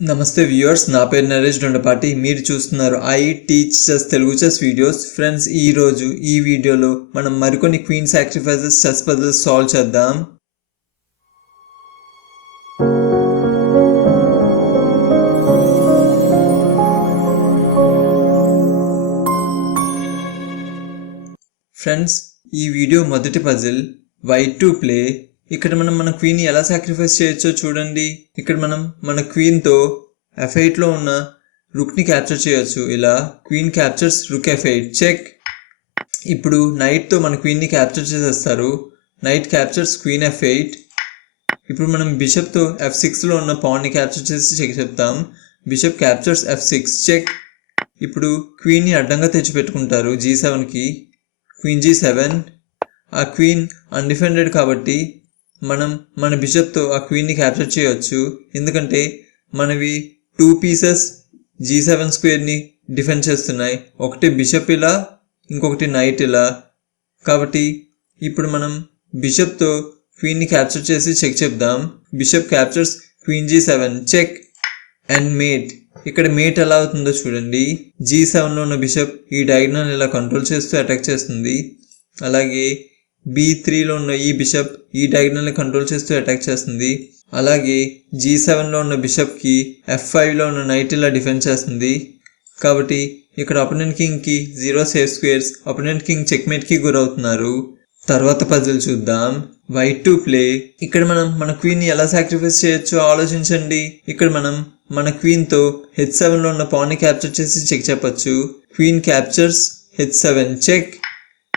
నమస్తే వ్యూవర్స్ నా పేరు నరేష్ దొండపాటి. మీరు చూస్తున్నారు I teach chess Telugu chess videos. Friends ఈ రోజు ఈ వీడియోలో మనం మరికొన్ని queen sacrifices chess puzzles solve చేద్దాం. ఫ్రెండ్స్ ఈ వీడియో మొదటి పజిల్ వైట్ టు ప్లే ఇక్కడ మనం మన క్వీన్ ఎలా సాక్రిఫైస్ చేయొచ్చో చూడండి. ఇక్కడ మనం మన క్వీన్తో ఎఫ్ ఉన్న రుక్ని క్యాప్చర్ చేయొచ్చు. ఇలా queen captures rook f eight check ఇప్పుడు నైట్తో మన క్వీన్ని క్యాప్చర్ చేసేస్తారు. Knight captures queen f eight ఇప్పుడు మనం బిషప్తో ఎఫ్ సిక్స్లో ఉన్న పాన్ని క్యాప్చర్ చేసి చెక్ చెప్తాం. Bishop captures f six check ఇప్పుడు క్వీన్ని అడ్డంగా తెచ్చిపెట్టుకుంటారు జీ సెవెన్కి క్వీన్ జీ సెవెన్ ఆ క్వీన్ అన్డిఫెండెడ్ కాబట్టి మనం మన బిషప్తో ఆ క్వీన్ని క్యాప్చర్ చేయొచ్చు. ఎందుకంటే మనవి టూ పీసెస్ జీ సెవెన్ స్క్వేర్ని డిఫెండ్ చేస్తున్నాయి. ఒకటి బిషప్ ఇలా ఇంకొకటి నైట్ ఇలా. కాబట్టి ఇప్పుడు మనం బిషప్తో క్వీన్ని క్యాప్చర్ చేసి చెక్ చెప్దాం. Bishop captures queen g seven check and mate ఇక్కడ మేట్ ఎలా అవుతుందో చూడండి. జీ సెవెన్లో ఉన్న బిషప్ ఈ డయాగ్నల్ ఇలా కంట్రోల్ చేస్తూ అటాక్ చేస్తుంది. అలాగే బీ త్రీలో ఉన్న ఈ బిషప్ ఈ డయాగ్నల్ని కంట్రోల్ చేస్తూ అటాక్ చేస్తుంది. అలాగే జీ సెవెన్లో ఉన్న బిషప్కి ఎఫ్ ఫైవ్లో ఉన్న నైట్ ఇలా డిఫెండ్ చేస్తుంది. కాబట్టి ఇక్కడ opponent కింగ్కి zero safe squares opponent king చెక్మేట్కి గురవుతున్నారు. తర్వాత పజిల్ చూద్దాం. వైట్ టు ప్లే ఇక్కడ మనం మన క్వీన్ని ఎలా సాక్రిఫైస్ చేయొచ్చో ఆలోచించండి. ఇక్కడ మనం మన క్వీన్తో హెచ్ సెవెన్లో ఉన్న పాన్ని క్యాప్చర్ చేసి చెక్ చెప్పచ్చు. Queen captures h seven check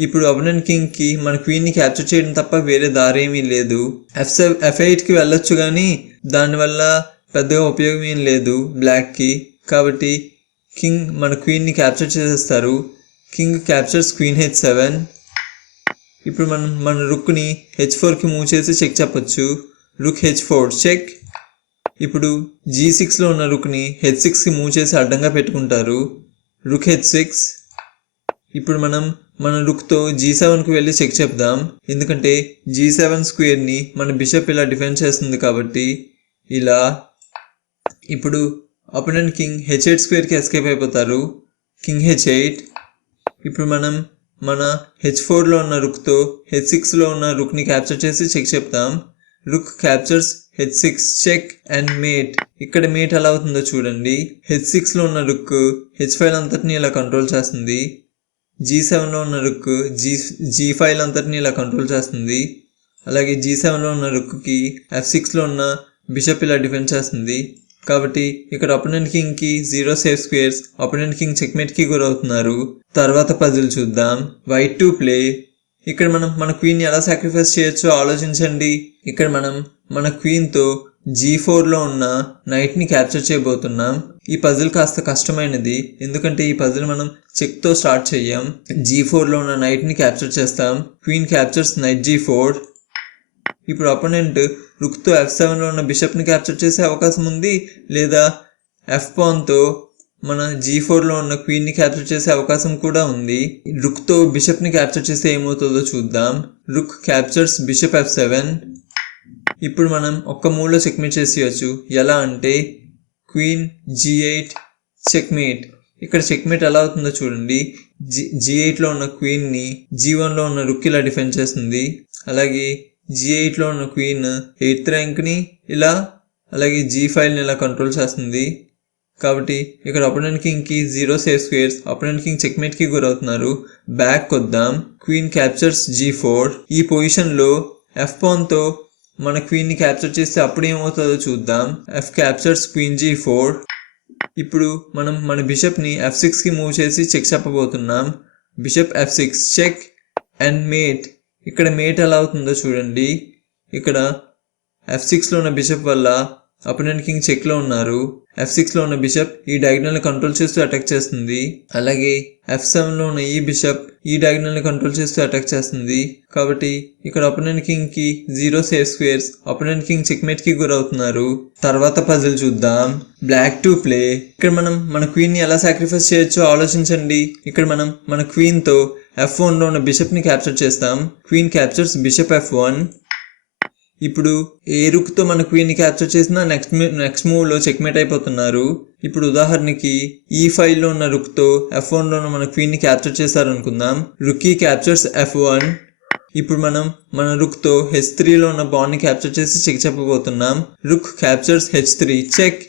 ఇప్పుడు అపోనెంట్ కింగ్కి మన క్వీన్ని క్యాప్చర్ చేయడం తప్ప వేరే దారి ఏమీ లేదు. ఎఫ్ సెవ్ ఎఫ్ ఎయిట్కి వెళ్ళొచ్చు కానీ దానివల్ల పెద్దగా ఉపయోగం ఏం లేదు బ్లాక్కి. కాబట్టి కింగ్ మన క్వీన్ని క్యాప్చర్ చేసేస్తారు. King captures queen h seven. ఇప్పుడు మనం మన రుక్ని హెచ్ ఫోర్కి మూవ్ చేసి చెక్ చెప్పొచ్చు. Rook h four check. ఇప్పుడు జీ సిక్స్లో ఉన్న రుక్ని హెచ్ సిక్స్కి మూవ్ చేసి అడ్డంగా పెట్టుకుంటారు. Rook h six. ఇప్పుడు మనం మన రుక్తో జీ సెవెన్కి వెళ్ళి చెక్ చెప్దాం. ఎందుకంటే జీ సెవెన్ స్క్వేర్ని మన బిషప్ ఇలా డిఫెండ్ చేస్తుంది కాబట్టి ఇలా ఇప్పుడు అపోనెంట్ కింగ్ హెచ్ ఎయిట్ స్క్వేర్కి ఎస్కేప్ అయిపోతారు. కింగ్ హెచ్ ఎయిట్ ఇప్పుడు మనం మన హెచ్ ఫోర్లో ఉన్న రుక్తో హెచ్ సిక్స్లో ఉన్న రుక్ని క్యాప్చర్ చేసి చెక్ చెప్తాం rook captures h six check and mate. ఇక్కడ మేట్ ఎలా అవుతుందో చూడండి. హెచ్ సిక్స్లో ఉన్న రుక్ హెచ్ ఫైవ్ అంతటిని ఇలా కంట్రోల్ చేస్తుంది. జీ సెవెన్లో ఉన్న రుక్కు జీ జీ ఫైవ్ అంతటిని ఇలా కంట్రోల్ చేస్తుంది. అలాగే జీ సెవెన్లో ఉన్న రుక్కుకి ఎఫ్ సిక్స్లో ఉన్న బిషప్ ఇలా డిఫెండ్ చేస్తుంది. కాబట్టి ఇక్కడ opponent కింగ్కి zero safe squares opponent king చెక్మేట్కి గురవుతున్నారు తర్వాత పజిల్ చూద్దాం. వైట్ టు ప్లే ఇక్కడ మనం మన క్వీన్ ఎలా సాక్రిఫైస్ చేయొచ్చో ఆలోచించండి. ఇక్కడ మనం మన క్వీన్తో జీ ఫోర్లో ఉన్న నైట్ని క్యాప్చర్ చేయబోతున్నాం. ఈ పజిల్ కాస్త కష్టమైనది. ఎందుకంటే ఈ పజిల్ మనం చెక్తో స్టార్ట్ చెయ్యం. జీ ఫోర్లో ఉన్న నైట్ని క్యాప్చర్ చేస్తాం. Queen captures knight g four ఇప్పుడు అపోనెంట్ రుక్తో ఎఫ్ సెవెన్లో ఉన్న బిషప్ని క్యాప్చర్ చేసే అవకాశం ఉంది. లేదా ఎఫ్ పాన్తో మన జీ ఫోర్లో ఉన్న క్వీన్ని క్యాప్చర్ చేసే అవకాశం కూడా ఉంది. రుక్తో బిషప్ని క్యాప్చర్ చేస్తే ఏమవుతుందో చూద్దాం. Rook captures bishop f seven ఇప్పుడు మనం ఒక్క మూడ్లో చెక్మేట్ చేసేయచ్చు. ఎలా అంటే క్వీన్ జీ ఎయిట్ చెక్మేట్ ఇక్కడ చెక్మేట్ ఎలా అవుతుందో చూడండి. జీ జీ ఎయిట్లో ఉన్న క్వీన్ని జీ వన్లో ఉన్న రుక్ ఇలా డిఫెండ్ చేస్తుంది. అలాగే జీ ఎయిట్లో ఉన్న క్వీన్ ఎయిత్ ర్యాంక్ని ఇలా అలాగే జీ ఫైవ్ని ఇలా కంట్రోల్ చేస్తుంది. కాబట్టి ఇక్కడ opponent కింగ్కి zero safe squares opponent king చెక్మేట్కి గురవుతున్నారు. బ్యాక్ కొద్దాం. క్వీన్ క్యాప్చర్స్ జీ ఫోర్ ఈ పొజిషన్లో ఎఫ్ పాన్తో మన క్వీన్ని క్యాప్చర్ చేస్తే అప్పుడు ఏమవుతుందో చూద్దాం. F captures queen g four ఇప్పుడు మనం మన బిషప్ని ఎఫ్ సిక్స్కి మూవ్ చేసి check చెప్పబోతున్నాం. Bishop f six check and mate ఇక్కడ మేట్ ఎలా అవుతుందో చూడండి. ఇక్కడ ఎఫ్ సిక్స్లో ఉన్న బిషప్ వల్ల అపోనెంట్ కింగ్ చెక్లో ఉన్నారు. ఎఫ్ సిక్స్లో ఉన్న బిషప్ ఈ డయాగ్నల్ని కంట్రోల్ చేస్తూ అటాక్ చేస్తుంది. అలాగే ఎఫ్ సెవెన్లో ఉన్న ఈ బిషప్ ఈ డయాగ్నల్ని కంట్రోల్ చేస్తూ అటాక్ చేస్తుంది. కాబట్టి ఇక్కడ opponent కింగ్కి zero safe squares opponent king చెక్మేట్కి గురవుతున్నారు. తర్వాత పజిల్ చూద్దాం. Black to play. ఇక్కడ మనం మన క్వీన్ని ఎలా సాక్రిఫైస్ చేయొచ్చో ఆలోచించండి. ఇక్కడ మనం మన క్వీన్తో ఎఫ్ వన్లో ఉన్న బిషప్ని క్యాప్చర్ చేస్తాం. Queen captures bishop f one. ఇప్పుడు ఏ రుక్తో మన క్వీన్ క్యాప్చర్ చేసినా నెక్స్ట్ నెక్స్ట్ మూవ్లో చెక్మేట్ అయిపోతున్నారు. ఇప్పుడు ఉదాహరణకి ఈ ఫైవ్లో ఉన్న రుక్తో ఎఫ్ వన్లో ఉన్న మన క్వీన్ని క్యాప్చర్ చేశారనుకుందాం. రుకీ క్యాప్చర్స్ ఎఫ్ వన్ ఇప్పుడు మనం మన రుక్తో హెచ్ త్రీలో ఉన్న బాండ్ని క్యాప్చర్ చేసి check చెప్పబోతున్నాం. Rook captures h three check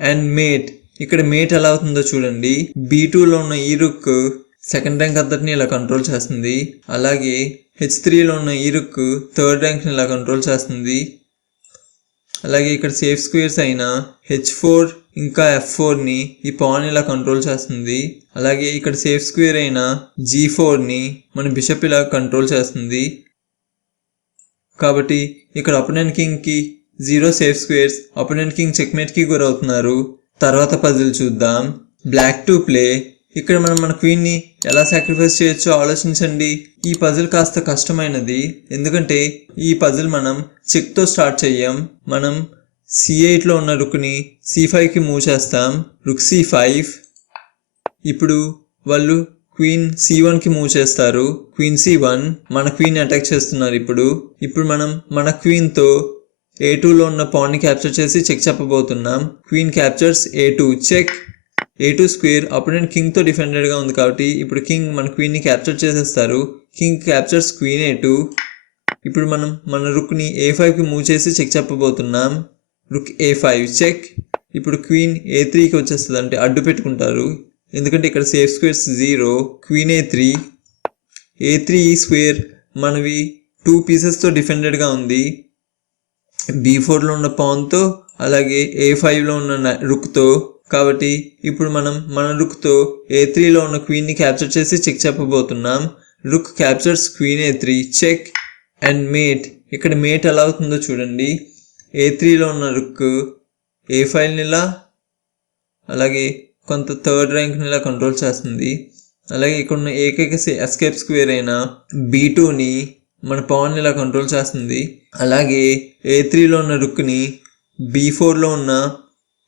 and mate ఇక్కడ మేట్ ఎలా అవుతుందో చూడండి. బీ లో ఉన్న ఈ రుక్ సెకండ్ ర్యాంక్ అంతటిని ఇలా కంట్రోల్ చేస్తుంది. అలాగే హెచ్ త్రీలో ఉన్న ఇరుక్కు థర్డ్ ర్యాంక్ని ఇలా కంట్రోల్ చేస్తుంది. అలాగే ఇక్కడ సేఫ్ స్క్వేర్స్ అయిన హెచ్ ఫోర్ ఇంకా ఎఫ్ ఫోర్ని ఈ పాన్ ఇలా కంట్రోల్ చేస్తుంది. అలాగే ఇక్కడ సేఫ్ స్క్వేర్ అయిన జీ ఫోర్ని మన బిషప్ ఇలా కంట్రోల్ చేస్తుంది. కాబట్టి ఇక్కడ opponent కింగ్కి zero safe squares opponent king చెక్మేట్కి గురవుతున్నారు. తర్వాత పజిల్ చూద్దాం. బ్లాక్ టు ప్లే ఇక్కడ మనం మన క్వీన్ని ఎలా సాక్రిఫైస్ చేయొచ్చో ఆలోచించండి. ఈ పజిల్ కాస్త కష్టమైనది. ఎందుకంటే ఈ పజిల్ మనం చెక్తో స్టార్ట్ చెయ్యం మనం సి ఎయిట్లో ఉన్న రుక్ని సి ఫైవ్కి మూవ్ చేస్తాం. రుక్ సి ఫైవ్ ఇప్పుడు వాళ్ళు క్వీన్ సి వన్కి మూవ్ చేస్తారు. క్వీన్ సి వన్ మన క్వీన్ అటాక్ చేస్తున్నారు ఇప్పుడు. ఇప్పుడు మనం మన క్వీన్తో ఏ టూలో ఉన్న పాన్ని క్యాప్చర్ చేసి check చెప్పబోతున్నాం. Queen captures A two check A two square opponent కింగ్తో డిఫెండెడ్గా ఉంది కాబట్టి ఇప్పుడు కింగ్ మన క్వీన్ని క్యాప్చర్ చేసేస్తారు. King captures queen A two ఇప్పుడు మనం మన రుక్ని ఏ ఫైవ్కి మూవ్ చేసి చెక్ చెప్పబోతున్నాం. రుక్ ఏ ఫైవ్ చెక్ ఇప్పుడు క్వీన్ ఏ త్రీకి వచ్చేస్తుంది అంటే అడ్డు పెట్టుకుంటారు. ఎందుకంటే ఇక్కడ safe squares zero queen A three A three square మనవి టూ పీసెస్తో డిఫెండెడ్గా ఉంది. బీ ఫోర్లో ఉన్న పాన్తో అలాగే ఏ ఫైవ్లో ఉన్న రుక్తో కాబట్టి ఇప్పుడు మనం మన లుక్తో ఏ త్రీలో ఉన్న క్వీన్ని క్యాప్చర్ చేసి check చెప్పబోతున్నాం. Rook captures queen a three check and mate ఇక్కడ మేట్ ఎలా అవుతుందో చూడండి. ఏ త్రీలో ఉన్న రుక్ ఏ ఫైవ్ని ఇలా అలాగే కొంత థర్డ్ ర్యాంక్ని ఇలా కంట్రోల్ చేస్తుంది. అలాగే ఇక్కడ ఉన్న ఏకైక ఎస్కేప్ స్క్వేర్ అయిన బీ టూని మన పవన్ ఇలా కంట్రోల్ చేస్తుంది. అలాగే ఏ త్రీలో ఉన్న రుక్ని బీ ఫోర్లో ఉన్న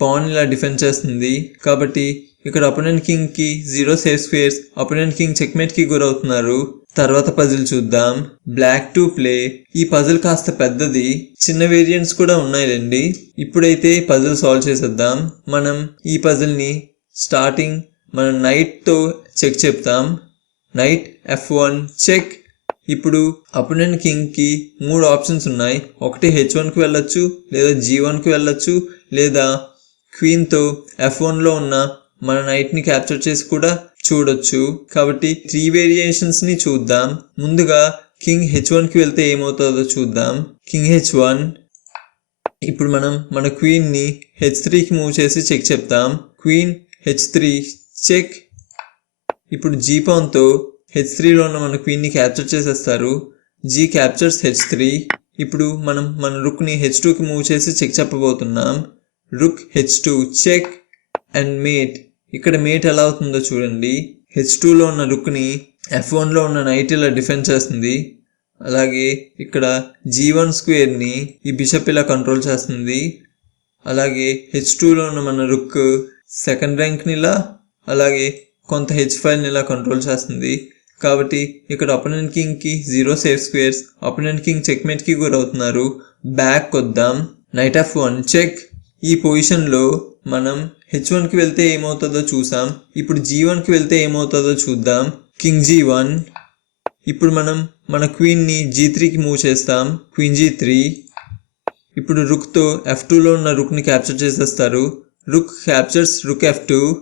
పాన్ ఇలా డిఫెండ్ చేస్తుంది. కాబట్టి ఇక్కడ opponent కింగ్కి zero safe squares opponent king చెక్మేట్కి గురవుతున్నారు. తర్వాత పజిల్ చూద్దాం. బ్లాక్ టు ప్లే ఈ పజిల్ కాస్త పెద్దది. చిన్న వేరియంట్స్ కూడా ఉన్నాయిలేండి. ఇప్పుడైతే పజిల్ సాల్వ్ చేసేద్దాం. మనం ఈ పజిల్ని స్టార్టింగ్ మనం నైట్తో చెక్ చెప్తాం. నైట్ ఎఫ్ వన్ చెక్ ఇప్పుడు అపోనెంట్ కింగ్కి మూడు ఆప్షన్స్ ఉన్నాయి. ఒకటి హెచ్ వన్కి వెళ్ళొచ్చు లేదా జీ వన్కి వెళ్ళొచ్చు లేదా క్వీన్తో ఎఫ్ వన్లో ఉన్న మన నైట్ని క్యాప్చర్ చేసి కూడా చూడొచ్చు. కాబట్టి త్రీ వేరియేషన్స్ని చూద్దాం. ముందుగా కింగ్ హెచ్ వన్కి వెళ్తే ఏమవుతుందో చూద్దాం. కింగ్ హెచ్ వన్ ఇప్పుడు మనం మన క్వీన్ని హెచ్ త్రీకి మూవ్ చేసి చెక్ చెప్తాం. క్వీన్ హెచ్ త్రీ చెక్ ఇప్పుడు జీ పాన్తో హెచ్ త్రీలో ఉన్న మన క్వీన్ని క్యాప్చర్ చేసేస్తారు. జీ క్యాప్చర్స్ హెచ్ త్రీ ఇప్పుడు మనం మన రుక్ని హెచ్ టూకి మూవ్ చేసి check చెప్పబోతున్నాం. Rook h two check and mate ఇక్కడ మేట్ ఎలా అవుతుందో చూడండి. హెచ్ టూలో ఉన్న రుక్ని ఎఫ్ వన్లో ఉన్న నైట్ ఇలా డిఫెండ్ చేస్తుంది. అలాగే ఇక్కడ జీ వన్ స్క్వేర్ని ఈ బిషప్ ఇలా కంట్రోల్ చేస్తుంది. అలాగే హెచ్ టూలో ఉన్న మన రుక్ సెకండ్ ర్యాంక్ని ఇలా అలాగే కొంత హెచ్ ఫైవ్ని ఇలా కంట్రోల్ చేస్తుంది. కాబట్టి ఇక్కడ opponent కింగ్కి zero safe squares opponent king చెక్మేట్కి గురవుతున్నారు. బ్యాక్ వద్దాం నైట్ ఆఫ్ వన్ చెక్ ఈ పొజిషన్లో మనం హెచ్ వన్కి వెళ్తే ఏమవుతుందో చూసాం. ఇప్పుడు జీ వన్కి వెళ్తే ఏమవుతుందో చూద్దాం. కింగ్ జీ వన్ ఇప్పుడు మనం మన క్వీన్ని జీ త్రీకి మూవ్ చేస్తాం. క్వీన్ జీ త్రీ ఇప్పుడు రుక్తో ఎఫ్ టూలో ఉన్న రుక్ని క్యాప్చర్ చేసేస్తారు. Rook captures rook f two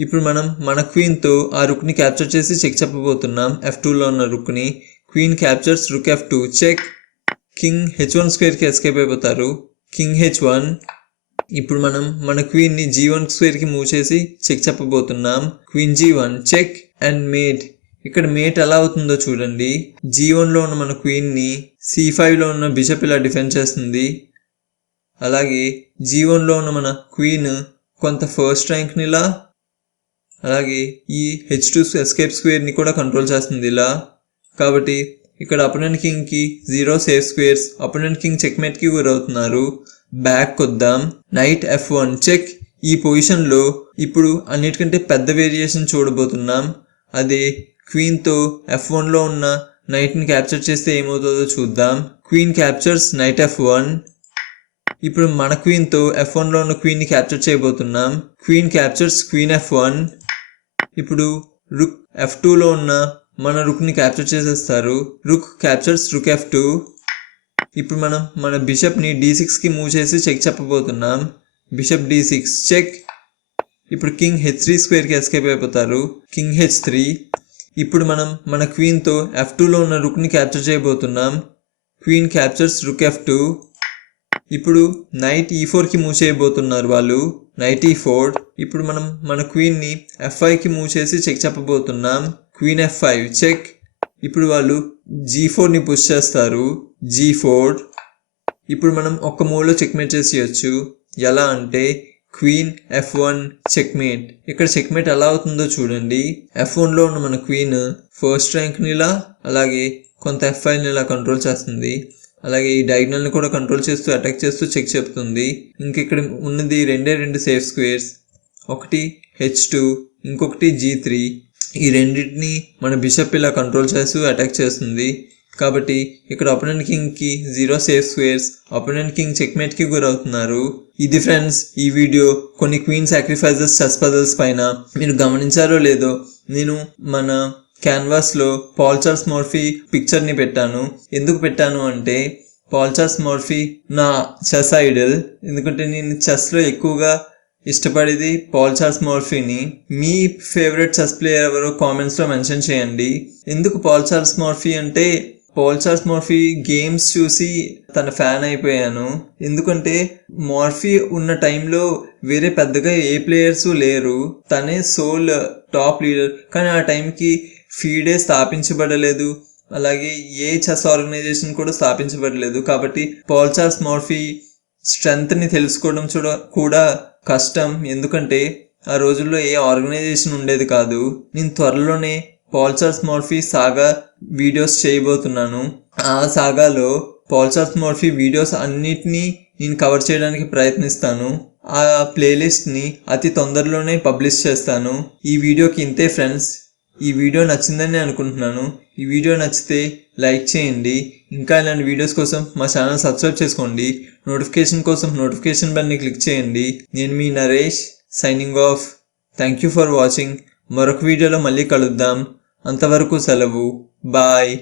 ఇప్పుడు మనం మన క్వీన్తో ఆ రుక్ని క్యాప్చర్ చేసి చెక్ చెప్పబోతున్నాం. ఎఫ్ టూలో ఉన్న రుక్ని queen captures rook f two check king h one స్క్వేర్కి escape అయిపోతారు. King h one. ఇప్పుడు మనం మన క్వీన్ని జీ వన్ స్క్వేర్కి మూవ్ చేసి check చెప్పబోతున్నాం. Queen g one check and mate. ఇక్కడ మేట్ ఎలా అవుతుందో చూడండి. జీ వన్లో ఉన్న మన క్వీన్ని సి ఫైవ్లో ఉన్న బిషప్ ఇలా డిఫెండ్ చేస్తుంది. అలాగే జీ వన్లో ఉన్న మన క్వీన్ కొంత ఫస్ట్ ర్యాంక్ని ఇలా అలాగే ఈ హెచ్ టూ ఎస్కేప్ స్క్వేర్ని కూడా కంట్రోల్ చేస్తుంది ఇలా. కాబట్టి ఇక్కడ opponent కింగ్కి zero safe squares opponent king చెక్మేట్కి గురవుతున్నారు. బ్యాక్ కొద్దాం. నైట్ ఎఫ్ వన్ చెక్ ఈ పొజిషన్లో ఇప్పుడు అన్నిటికంటే పెద్ద వేరియేషన్ చూడబోతున్నాం. అదే క్వీన్తో ఎఫ్ వన్లో ఉన్న నైట్ని క్యాప్చర్ చేస్తే ఏమవుతుందో చూద్దాం. Queen captures knight F one ఇప్పుడు మన క్వీన్తో ఎఫ్ వన్లో ఉన్న క్వీన్ని క్యాప్చర్ చేయబోతున్నాం. Queen captures queen F one ఇప్పుడు రుక్ ఎఫ్ టూలో ఉన్న మన రుక్ని క్యాప్చర్ చేసేస్తారు. Rook captures rook F two ఇప్పుడు మనం మన బిషప్ని డీ సిక్స్కి మూవ్ చేసి చెక్ చెప్పబోతున్నాం. బిషప్ డీ సిక్స్ చెక్ ఇప్పుడు కింగ్ హెచ్ త్రీ స్క్వేర్కి ఎస్కేప్ అయిపోతారు. కింగ్ హెచ్ త్రీ ఇప్పుడు మనం మన క్వీన్తో ఎఫ్ టూలో ఉన్న రుక్ని క్యాప్చర్ చేయబోతున్నాం. Queen captures rook F two ఇప్పుడు నైట్ ఈ ఫోర్కి మూవ్ చేయబోతున్నారు వాళ్ళు. నైట్ ఈ ఫోర్ ఇప్పుడు మనం మన క్వీన్ని ఎఫ్ ఫైవ్కి మూవ్ చేసి చెక్ చెప్పబోతున్నాం. క్వీన్ ఎఫ్ ఫైవ్ చెక్ ఇప్పుడు వాళ్ళు జీ ఫోర్ని పుష్ చేస్తారు. జీ ఫోర్ ఇప్పుడు మనం ఒక్క మూవ్లో చెక్మేట్ చేసేయచ్చు. ఎలా అంటే క్వీన్ ఎఫ్ వన్ చెక్మేట్ ఇక్కడ చెక్మేట్ ఎలా అవుతుందో చూడండి. ఎఫ్ వన్లో ఉన్న మన క్వీన్ ఫస్ట్ ర్యాంక్ని ఇలా అలాగే కొంత ఎఫ్ ఫైవ్ని ఇలా కంట్రోల్ చేస్తుంది. అలాగే ఈ డయాగ్నల్ని కూడా కంట్రోల్ చేస్తూ అటాక్ చేస్తూ చెక్ చెప్తుంది. ఇంక ఇక్కడ ఉన్నది రెండే రెండు సేఫ్ స్క్వేర్స్ ఒకటి హెచ్ టూ ఇంకొకటి జీ త్రీ ఈ రెండింటిని మన బిషప్ ఇలా కంట్రోల్ చేస్తూ అటాక్ చేస్తుంది. కాబట్టి ఇక్కడ opponent కింగ్కి zero safe squares opponent king చెక్మేట్కి గురవుతున్నారు. ఇది ఫ్రెండ్స్ ఈ వీడియో కొన్ని క్వీన్ సాక్రిఫైజెస్ చెస్ పజల్స్ పైన మీరు గమనించారో లేదో నేను మన క్యాన్వాస్లో పాల్చార్స్ మోర్ఫీ పిక్చర్ని పెట్టాను. ఎందుకు పెట్టాను అంటే పాల్చార్స్ మోర్ఫీ నా చెస్ ఐడల్ ఎందుకంటే నేను చెస్లో ఎక్కువగా ఇష్టపడేది పాల్ చార్ల్స్ మోర్ఫీని. మీ ఫేవరెట్ చెస్ ప్లేయర్ ఎవరో కామెంట్స్లో మెన్షన్ చేయండి. ఎందుకు పాల్ చార్ల్స్ మోర్ఫీ అంటే పాల్ చార్ల్స్ మోర్ఫీ గేమ్స్ చూసి తన ఫ్యాన్ అయిపోయాను. ఎందుకంటే మోర్ఫీ ఉన్న టైంలో వేరే పెద్దగా ఏ ప్లేయర్స్ లేరు. తనే సోల్ టాప్ లీడర్. కానీ ఆ టైంకి ఫీడే స్థాపించబడలేదు. అలాగే ఏ చెస్ ఆర్గనైజేషన్ కూడా స్థాపించబడలేదు. కాబట్టి పాల్ చార్ల్స్ మోర్ఫీ స్ట్రెంగ్త్ని తెలుసుకోవడం చూడ కూడా కష్టం. ఎందుకంటే ఆ రోజుల్లో ఏ ఆర్గనైజేషన్ ఉండేది కాదు. నేను త్వరలోనే పాల్చర్స్ మోర్ఫీ సాగా వీడియోస్ చేయబోతున్నాను. ఆ సాగాలో పాల్చర్స్ మోర్ఫీ వీడియోస్ అన్నిటినీ నేను కవర్ చేయడానికి ప్రయత్నిస్తాను. ఆ ప్లేలిస్ట్ని అతి తొందరలోనే పబ్లిష్ చేస్తాను. ఈ వీడియోకి ఇంతే ఫ్రెండ్స్. ఈ వీడియో నచ్చిందని అనుకుంటున్నాను. ఈ వీడియో నచ్చితే లైక్ చేయండి. ఇంకా ఇలాంటి వీడియోస్ కోసం మా ఛానల్ సబ్స్క్రైబ్ చేసుకోండి. నోటిఫికేషన్ కోసం నోటిఫికేషన్ బెల్ని క్లిక్ చేయండి. నేను మీ Naresh signing off thank you for watching మరొక వీడియోలో మళ్ళీ కలుద్దాం. అంతవరకు సెలవు. బాయ్